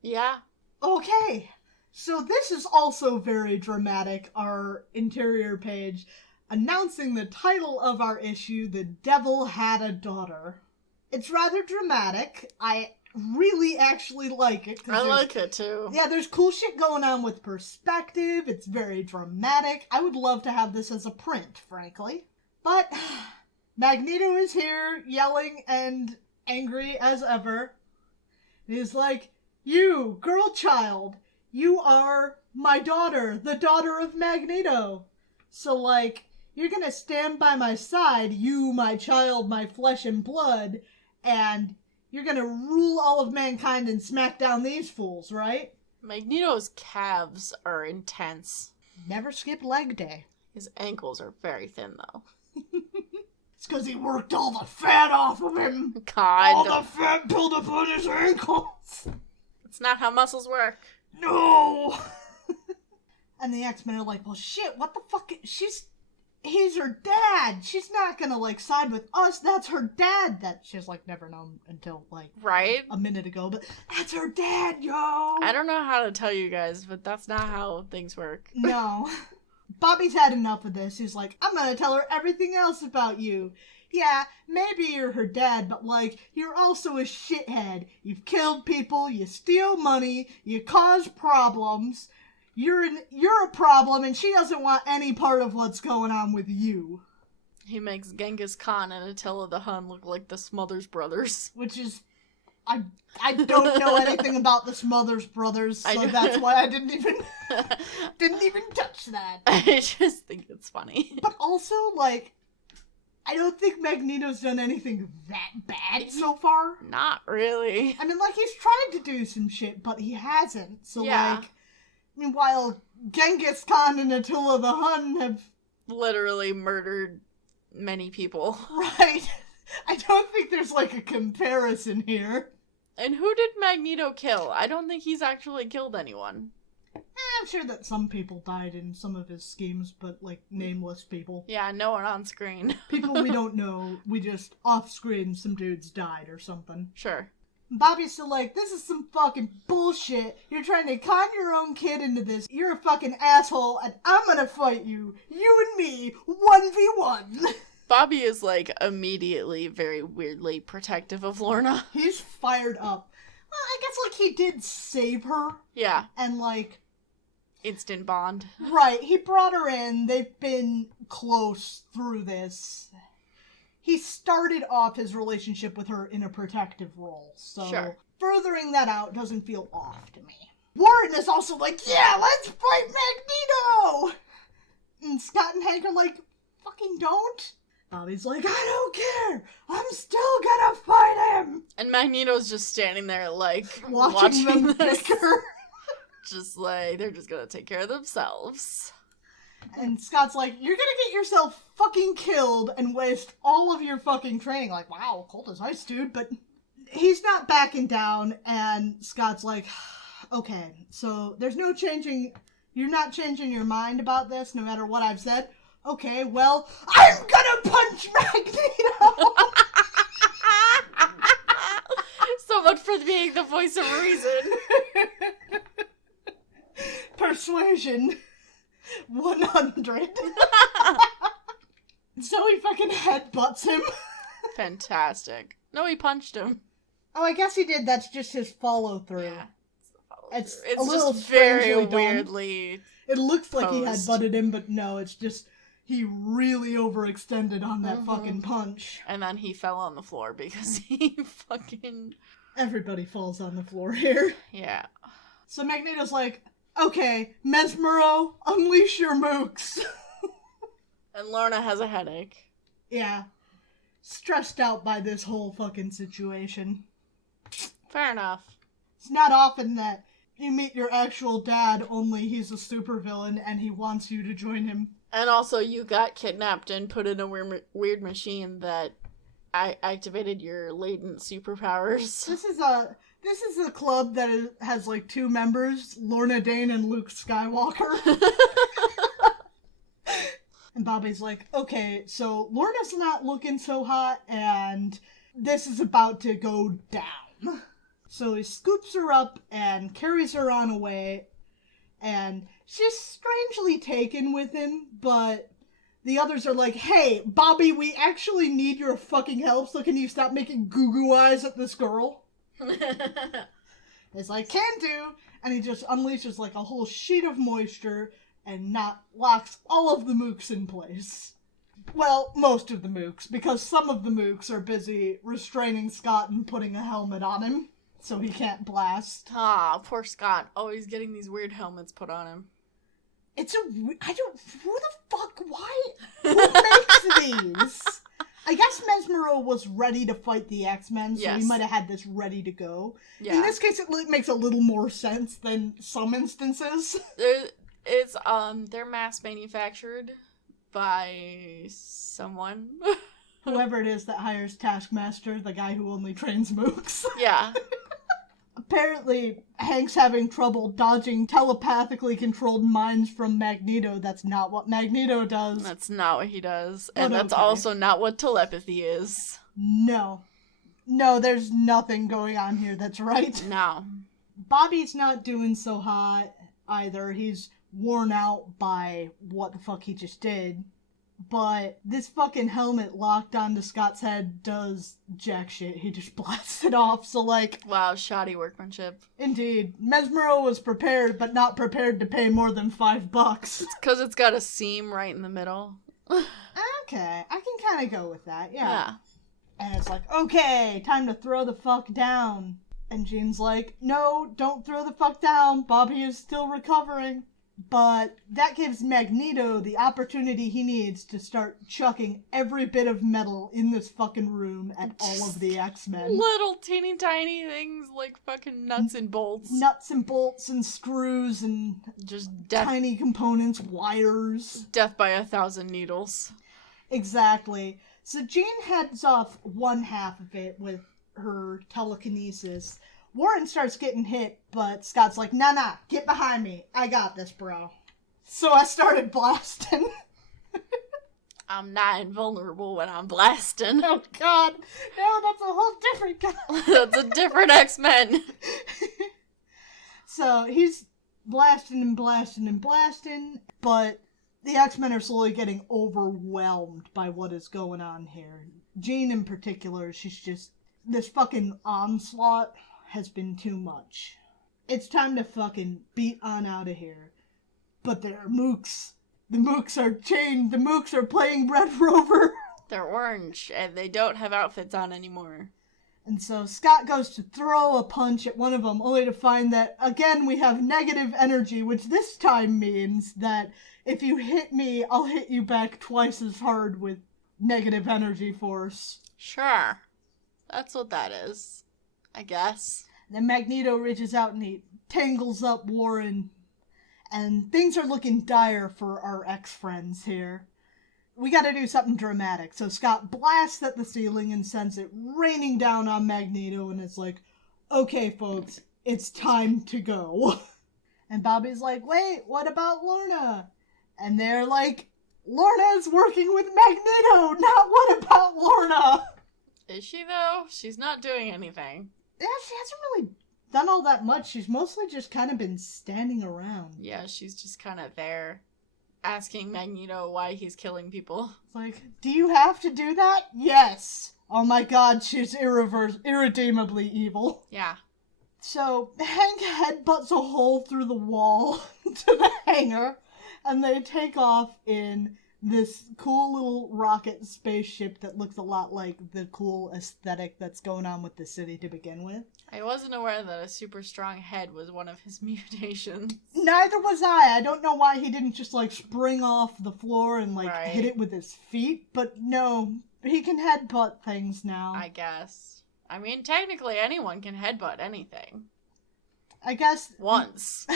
Yeah. Okay, so this is also very dramatic, our interior page, announcing the title of our issue, The Devil Had a Daughter. It's rather dramatic. I really actually like it. I like it too. Yeah, there's cool shit going on with perspective. It's very dramatic. I would love to have this as a print, frankly. But Magneto is here, yelling and angry as ever. He's like, You, girl child, you are my daughter, the daughter of Magneto. So, like, you're gonna stand by my side, you, my child, my flesh and blood, and you're gonna rule all of mankind and smack down these fools, right? Magneto's calves are intense. Never skip leg day. His ankles are very thin, though. It's because he worked all the fat off of him. God. All the fat built up on his ankles. It's not how muscles work. No! And the X-Men are like, well, shit, what the fuck? He's her dad. She's not gonna, like, side with us. That's her dad. That she's, like, never known until, like, right? A minute ago. But that's her dad, yo! I don't know how to tell you guys, but that's not how things work. No. Bobby's had enough of this. He's like, I'm gonna tell her everything else about you. Yeah, maybe you're her dad, but, like, you're also a shithead. You've killed people, you steal money, you cause problems. You're a problem, and she doesn't want any part of what's going on with you. He makes Genghis Khan and Attila the Hun look like the Smothers Brothers. Which is... I don't know anything about the Smothers Brothers, so that's why I didn't even touch that. I just think it's funny. But also, like, I don't think Magneto's done anything that bad so far. Not really. I mean, like, he's tried to do some shit, but he hasn't. So, yeah. like, meanwhile, Genghis Khan and Attila the Hun have... literally murdered many people. Right. I don't think there's, like, a comparison here. And who did Magneto kill? I don't think he's actually killed anyone. I'm sure that some people died in some of his schemes, but, like, nameless people. Yeah, no one on screen. People we don't know, we just, off-screen, some dudes died or something. Sure. Bobby's still like, this is some fucking bullshit. You're trying to con your own kid into this. You're a fucking asshole, and I'm gonna fight you. You and me, 1v1. Bobby is, like, immediately very weirdly protective of Lorna. He's fired up. Well, I guess, like, he did save her. Yeah. And, like... instant bond. Right, he brought her in. They've been close through this. He started off his relationship with her in a protective role, so sure. Furthering that out doesn't feel off to me. Warren is also like, yeah, let's fight Magneto! And Scott and Hank are like, fucking don't. Bobby's like, I don't care! I'm still gonna fight him! And Magneto's just standing there, like, watching them this. bicker. Just like, they're just gonna take care of themselves. And Scott's like, you're gonna get yourself fucking killed and waste all of your fucking training. Like, wow, cold as ice, dude. But he's not backing down, and Scott's like, okay, so there's no changing, you're not changing your mind about this, no matter what I've said. Okay, well, I'm gonna punch Magneto! So much for being the voice of reason. Persuasion. 100. So he fucking headbutts him. Fantastic. No, he punched him. Oh, I guess he did. That's just his follow-through. Yeah. It's a little just very strangely done. weirdly It looks like he had posed. butted him, but no, it's just he really overextended on that fucking punch. And then he fell on the floor because he fucking... Everybody falls on the floor here. Yeah. So Magneto's like, okay, Mesmero, unleash your mooks. And Lorna has a headache. Yeah. Stressed out by this whole fucking situation. Fair enough. It's not often that you meet your actual dad, only he's a supervillain and he wants you to join him. And also, you got kidnapped and put in a weird machine that activated your latent superpowers. This is a club that has like 2 members, Lorna Dane and Luke Skywalker. And Bobby's like, okay, so Lorna's not looking so hot, and this is about to go down. So he scoops her up and carries her on away, and she's strangely taken with him, but the others are like, hey, Bobby, we actually need your fucking help, so can you stop making goo-goo eyes at this girl? It's like, can do, and he just unleashes like a whole sheet of moisture and locks all of the mooks in place. Well, most of the mooks, because some of the mooks are busy restraining Scott and putting a helmet on him. so he can't blast. Ah, poor Scott. Always getting these weird helmets put on him. Who the fuck, why? Who makes these? I guess Mesmero was ready to fight the X-Men, so he might have had this ready to go. Yeah. In this case, it makes a little more sense than some instances. They're mass manufactured by someone. Whoever it is that hires Taskmaster, the guy who only trains mooks. Yeah. Apparently, Hank's having trouble dodging telepathically controlled minds from Magneto. That's not what Magneto does. That's not what he does. And that's also not what telepathy is. No, there's nothing going on here that's right. No. Bobby's not doing so hot either. He's worn out by what the fuck he just did. But this fucking helmet locked onto Scott's head does jack shit. He just blasts it off, so like... Wow, shoddy workmanship. Indeed. Mesmero was prepared, but not prepared to pay more than $5. It's because it's got a seam right in the middle. Okay, I can kind of go with that, yeah. And it's like, okay, time to throw the fuck down. And Jean's like, no, don't throw the fuck down. Bobby is still recovering. But that gives Magneto the opportunity he needs to start chucking every bit of metal in this fucking room at all of the X-Men. Little teeny tiny things like fucking nuts and bolts. Nuts and bolts and screws and just tiny components, wires. Death by 1,000 needles. Exactly. So Jean heads off one half of it with her telekinesis. Warren starts getting hit, but Scott's like, nah, get behind me. I got this, bro. So I started blasting. I'm not invulnerable when I'm blasting. Oh, God. No, that's a whole different guy. That's a different X-Men. So he's blasting, but the X-Men are slowly getting overwhelmed by what is going on here. Jean in particular, she's just... This fucking onslaught has been too much. It's time to fucking beat on out of here. But there are mooks. The mooks are chained. The mooks are playing Red Rover. They're orange, and they don't have outfits on anymore. And so Scott goes to throw a punch at one of them, only to find that, again, we have negative energy, which this time means that if you hit me, I'll hit you back twice as hard with negative energy force. Sure. That's what that is. I guess. Then Magneto reaches out and he tangles up Warren. And things are looking dire for our ex-friends here. We gotta do something dramatic. So Scott blasts at the ceiling and sends it raining down on Magneto. And it's like, okay, folks, it's time to go. And Bobby's like, wait, what about Lorna? And they're like, Lorna's working with Magneto, not what about Lorna? Is she, though? She's not doing anything. Yeah, she hasn't really done all that much. She's mostly just kind of been standing around. Yeah, she's just kind of there, asking Magneto why he's killing people. It's like, do you have to do that? Yes. Oh my god, she's irredeemably evil. Yeah. So, Hank headbutts a hole through the wall to the hangar, and they take off in this cool little rocket spaceship that looks a lot like the cool aesthetic that's going on with the city to begin with. I wasn't aware that a super strong head was one of his mutations. Neither was I. I don't know why he didn't just, like, spring off the floor and, like, hit it with his feet. But no, he can headbutt things now. I guess. I mean, technically anyone can headbutt anything. I guess. Once.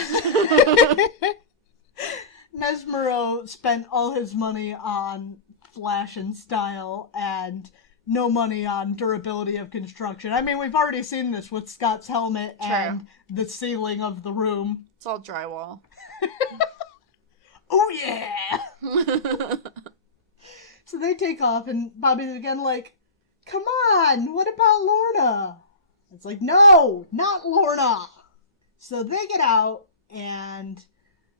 Mesmero spent all his money on flash and style and no money on durability of construction. I mean, we've already seen this with Scott's helmet and the ceiling of the room. It's all drywall. Oh, yeah! So they take off and Bobby's again like, come on, what about Lorna? It's like, no, not Lorna! So they get out and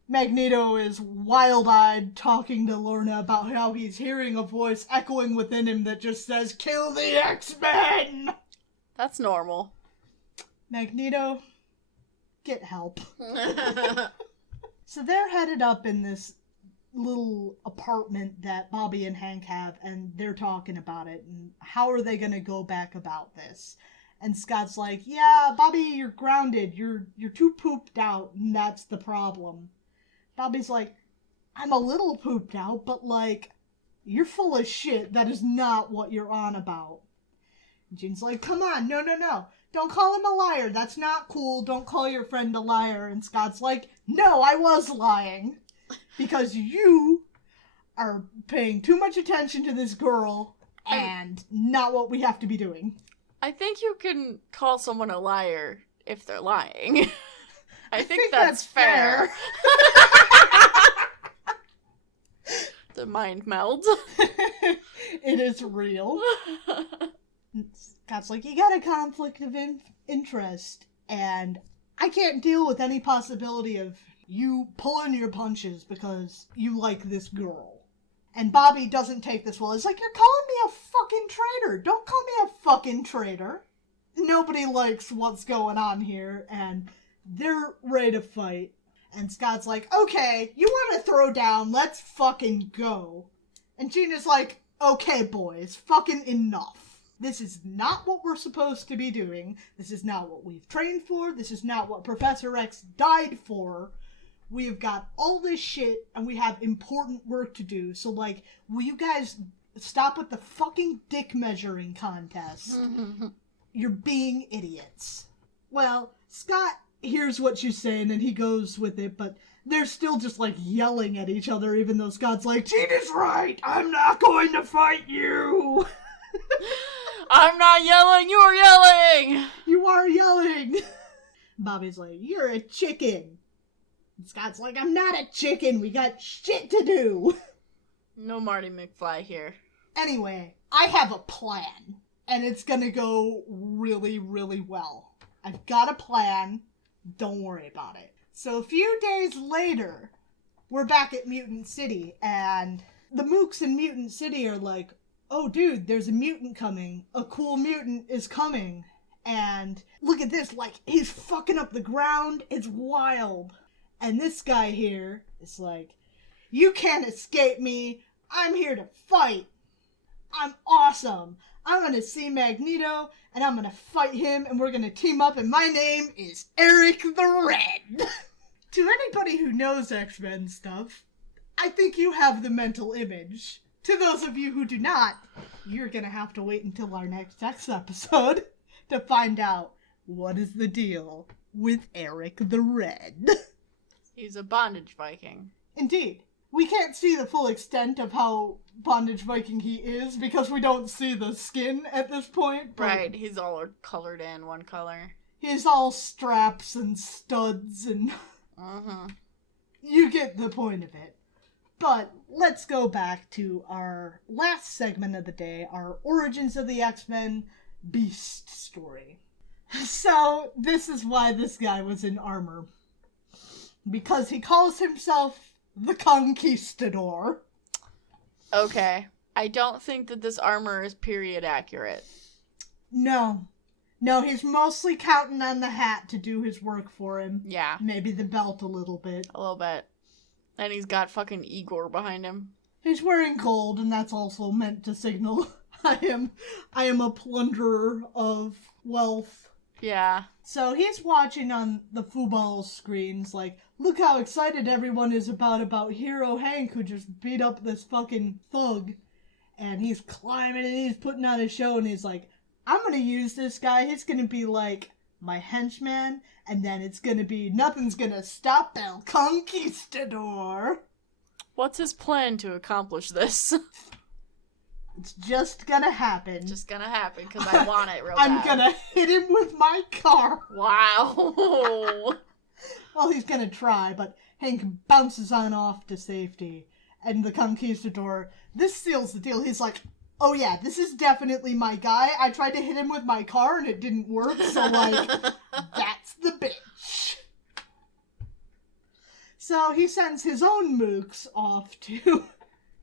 Magneto is wild-eyed talking to Lorna about how he's hearing a voice echoing within him that just says, kill the X-Men! That's normal. Magneto, get help. So they're headed up in this little apartment that Bobby and Hank have, and they're talking about it, and how are they going to go back about this? And Scott's like, yeah, Bobby, you're grounded. You're too pooped out, and that's the problem. Bobby's like, I'm a little pooped out, but like, you're full of shit. That is not what you're on about. And Jean's like, come on, no. Don't call him a liar. That's not cool. Don't call your friend a liar. And Scott's like, no, I was lying. Because you are paying too much attention to this girl and not what we have to be doing. I think you can call someone a liar if they're lying. I think that's fair. The mind meld. It is real. Scott's like, you got a conflict of interest, and I can't deal with any possibility of you pulling your punches because you like this girl. And Bobby doesn't take this well. He's like, you're calling me a fucking traitor. Don't call me a fucking traitor. Nobody likes what's going on here, and they're ready to fight. And Scott's like, okay, you want to throw down, let's fucking go. And Gina's like, okay, boys, fucking enough. This is not what we're supposed to be doing. This is not what we've trained for. This is not what Professor X died for. We've got all this shit, and we have important work to do. So, like, will you guys stop with the fucking dick measuring contest? You're being idiots. Well, Scott hears what she's saying, and he goes with it, but they're still just, like, yelling at each other, even though Scott's like, Gina's right! I'm not going to fight you! I'm not yelling, you're yelling! You are yelling! Bobby's like, you're a chicken. And Scott's like, I'm not a chicken, we got shit to do. No Marty McFly here. Anyway, I have a plan, and it's gonna go really, really well. I've got a plan, don't worry about it. So a few days later, we're back at Mutant City, and the Mooks in Mutant City are like, oh dude, there's a mutant coming. A cool mutant is coming. And look at this, like, he's fucking up the ground. It's wild. And this guy here is like, you can't escape me. I'm here to fight. I'm awesome. I'm gonna see Magneto, and I'm gonna fight him, and we're gonna team up, and my name is Eric the Red. To anybody who knows X-Men stuff, I think you have the mental image. To those of you who do not, you're gonna have to wait until our next X episode to find out what is the deal with Eric the Red. He's a bondage Viking. Indeed. We can't see the full extent of how bondage Viking he is because we don't see the skin at this point. Right, he's all colored in one color. He's all straps and studs and... You get the point of it. But let's go back to our last segment of the day, our Origins of the X-Men Beast story. So, this is why this guy was in armor. Because he calls himself the Conquistador. Okay. I don't think that this armor is period accurate. No, he's mostly counting on the hat to do his work for him. Yeah. Maybe the belt a little bit. A little bit. And he's got fucking Igor behind him. He's wearing gold, and that's also meant to signal I am a plunderer of wealth. Yeah. So he's watching on the football screens, like, look how excited everyone is about Hero Hank, who just beat up this fucking thug. And he's climbing and he's putting on a show, and he's like, I'm gonna use this guy. He's gonna be like my henchman, and then it's gonna be nothing's gonna stop El Conquistador. What's his plan to accomplish this? It's just gonna happen. Just gonna happen, because I want it real I'm bad. gonna hit him with my car. Wow. Well, he's gonna try, but Hank bounces on off to safety. And the Conquistador, this seals the deal. He's like, oh yeah, this is definitely my guy. I tried to hit him with my car and it didn't work, so like, that's the bitch. So he sends his own mooks off to...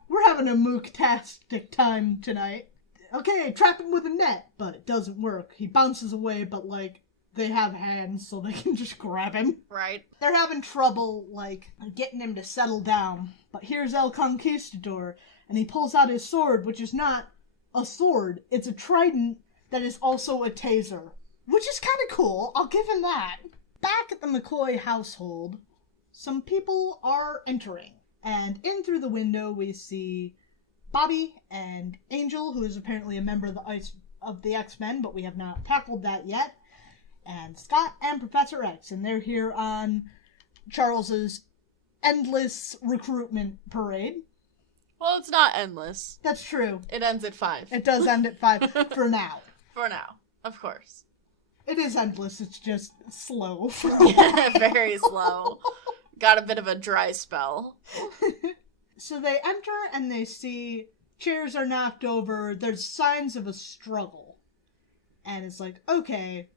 We're having a mook-tastic time tonight. Okay, trap him with a net, but it doesn't work. He bounces away, but like, they have hands so they can just grab him. Right. They're having trouble, like, getting him to settle down. But here's El Conquistador, and he pulls out his sword, which is not a sword. It's a trident that is also a taser. which is kind of cool. I'll give him that. Back at the McCoy household, some people are entering. And in through the window, we see Bobby and Angel, who is apparently a member of the X-Men, but we have not tackled that yet. And Scott and Professor X, and they're here on Charles's endless recruitment parade. Well, it's not endless. That's true. It ends at 5. It does end at 5 for now. For now, of course. It is endless, it's just slow. Very slow. Got a bit of a dry spell. So they enter and they see chairs are knocked over. There's signs of a struggle. And it's like, okay,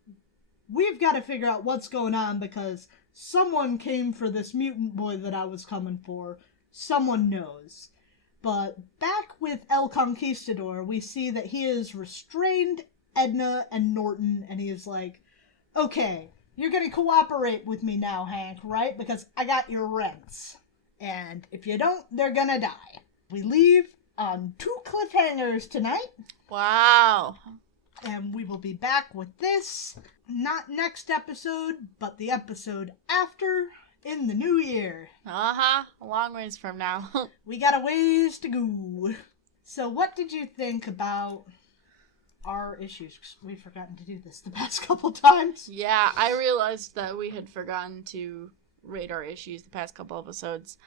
we've got to figure out what's going on because someone came for this mutant boy that I was coming for. Someone knows. But back with El Conquistador, we see that he has restrained Edna and Norton, and he is like, okay, you're going to cooperate with me now, Hank, right? Because I got your rents. And if you don't, they're going to die. We leave on 2 cliffhangers tonight. Wow. And we will be back with this, not next episode, but the episode after, in the new year. Uh-huh. A long ways from now. We got a ways to go. So what did you think about our issues? We've forgotten to do this the past couple times. Yeah, I realized that we had forgotten to rate our issues the past couple episodes.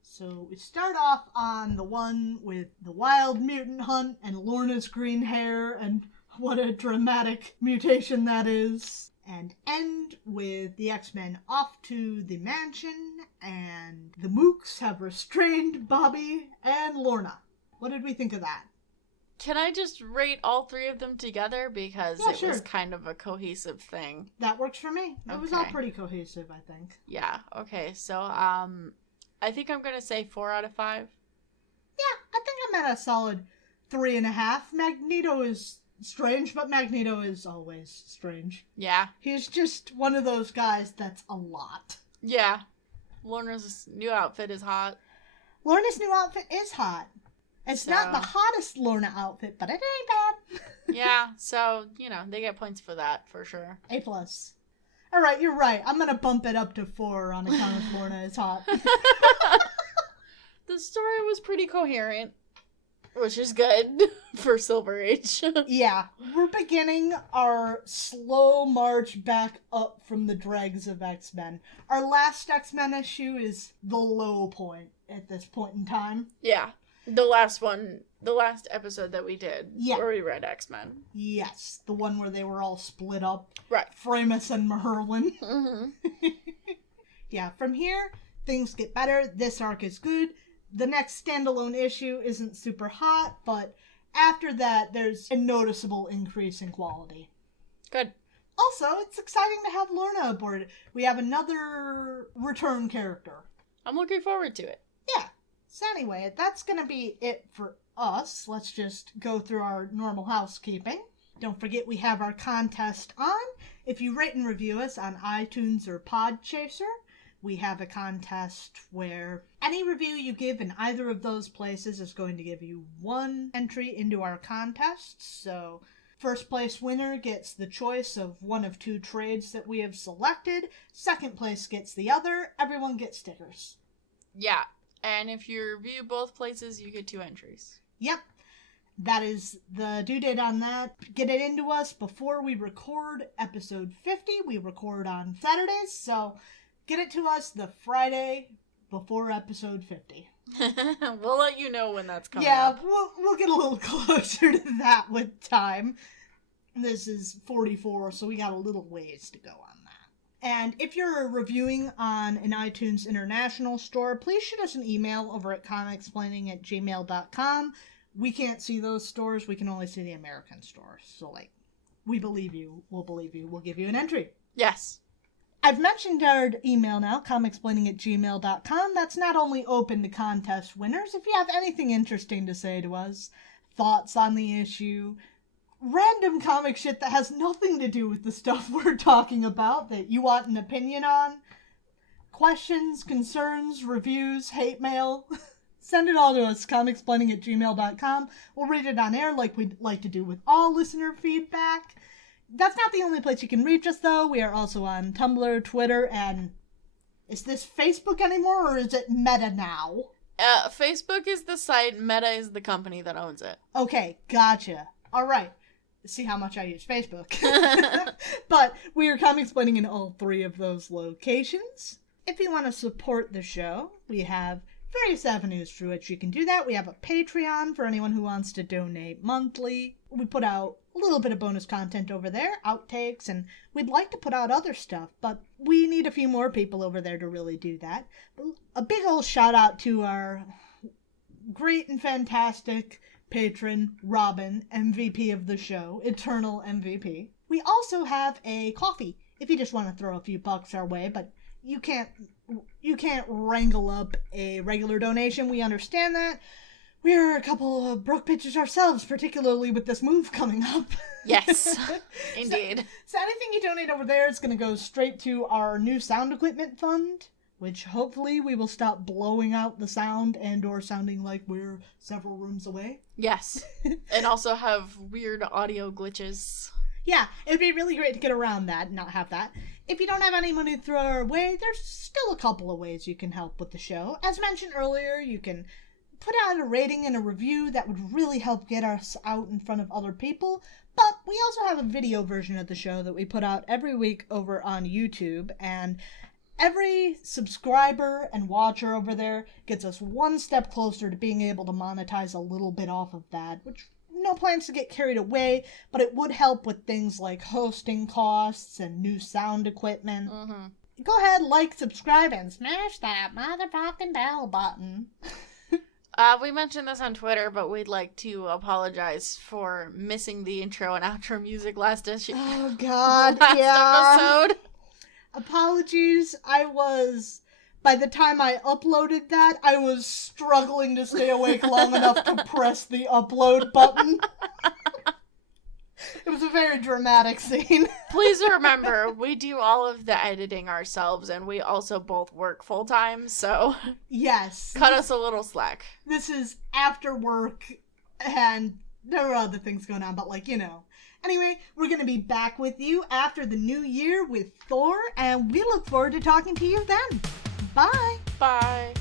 So we start off on the one with the wild mutant hunt and Lorna's green hair, and what a dramatic mutation that is. And end with the X-Men off to the mansion, and the Mooks have restrained Bobby and Lorna. What did we think of that? Can I just rate all 3 of them together? Because Yeah, it sure. was kind of a cohesive thing. That works for me. It was all Okay. pretty cohesive, I think. Yeah, okay. So, I think I'm going to say 4 out of 5. Yeah, I think I'm at a solid 3.5. Magneto is strange, but Magneto is always strange. Yeah. He's just one of those guys that's a lot. Yeah. Lorna's new outfit is hot. Lorna's new outfit is hot. It's not the So- hottest Lorna outfit, but it ain't bad. Yeah, so, they get points for that, for sure. A+. Alright, you're right. I'm gonna bump it up to 4 on account of Lorna is hot. The story was pretty coherent, which is good for Silver Age. Yeah, we're beginning our slow march back up from the dregs of X-Men. Our last X-Men issue is the low point at this point in time. Yeah. The last episode that we did, Yeah. where we read X-Men. Yes, the one where they were all split up. Right. Framus and Maherlin. Mm-hmm. Yeah, from here, things get better. This arc is good. The next standalone issue isn't super hot, but after that, there's a noticeable increase in quality. Good. Also, it's exciting to have Lorna aboard. We have another return character. I'm looking forward to it. Yeah. So anyway, that's going to be it for us. Let's just go through our normal housekeeping. Don't forget we have our contest on. If you rate and review us on iTunes or Podchaser, we have a contest where any review you give in either of those places is going to give you 1 entry into our contest. So first place winner gets the choice of one of 2 trades that we have selected. Second place gets the other. Everyone gets stickers. Yeah. And if you review both places, you get 2 entries. Yep. That is the due date on that. Get it into us before we record episode 50. We record on Saturdays, so get it to us the Friday before episode 50. We'll let you know when that's coming Yeah, up. we'll get a little closer to that with time. This is 44, so we got a little ways to go on that. And if you're reviewing on an iTunes International store, please shoot us an email over at comicsplaining@gmail.com. We can't see those stores. We can only see the American stores. So, we believe you. We'll believe you. We'll give you an entry. Yes. I've mentioned our email now, comicsplaining@gmail.com. That's not only open to contest winners. If you have anything interesting to say to us, thoughts on the issue, random comic shit that has nothing to do with the stuff we're talking about that you want an opinion on, questions, concerns, reviews, hate mail, send it all to us, comicsplaining@gmail.com. We'll read it on air like we'd like to do with all listener feedback. That's not the only place you can reach us, though. We are also on Tumblr, Twitter, and is this Facebook anymore, or is it Meta now? Facebook is the site, Meta is the company that owns it. Okay, gotcha. All right. See how much I use Facebook. But we are Comicsplaining in all 3 of those locations. If you want to support the show, we have various avenues through which you can do that. We have a Patreon for anyone who wants to donate monthly. We put out a little bit of bonus content over there, outtakes, and we'd like to put out other stuff, but we need a few more people over there to really do that. A big old shout out to our great and fantastic patron, Robin, MVP of the show, eternal MVP. We also have a coffee, if you just want to throw a few bucks our way, but you can't wrangle up a regular donation. We understand that. We're a couple of broke bitches ourselves, particularly with this move coming up. Yes, indeed. So anything you donate over there is going to go straight to our new sound equipment fund, which hopefully we will stop blowing out the sound and or sounding like we're several rooms away. Yes, and also have weird audio glitches. Yeah, it'd be really great to get around that and not have that. If you don't have any money to throw our way, there's still a couple of ways you can help with the show. As mentioned earlier, you can put out a rating and a review that would really help get us out in front of other people. But we also have a video version of the show that we put out every week over on YouTube, and every subscriber and watcher over there gets us one step closer to being able to monetize a little bit off of that, which no plans to get carried away, but it would help with things like hosting costs and new sound equipment. Mm-hmm. Go ahead, like, subscribe, and smash that motherfucking bell button. We mentioned this on Twitter, but we'd like to apologize for missing the intro and outro music last Oh, God, yeah. episode. Apologies, by the time I uploaded that, I was struggling to stay awake long enough to press the upload button. It was a very dramatic scene. Please remember, we do all of the editing ourselves, and we also both work full-time, so yes, cut us a little slack. This is after work, and there are other things going on, but Anyway, we're going to be back with you after the new year with Thor, and we look forward to talking to you then. Bye! Bye!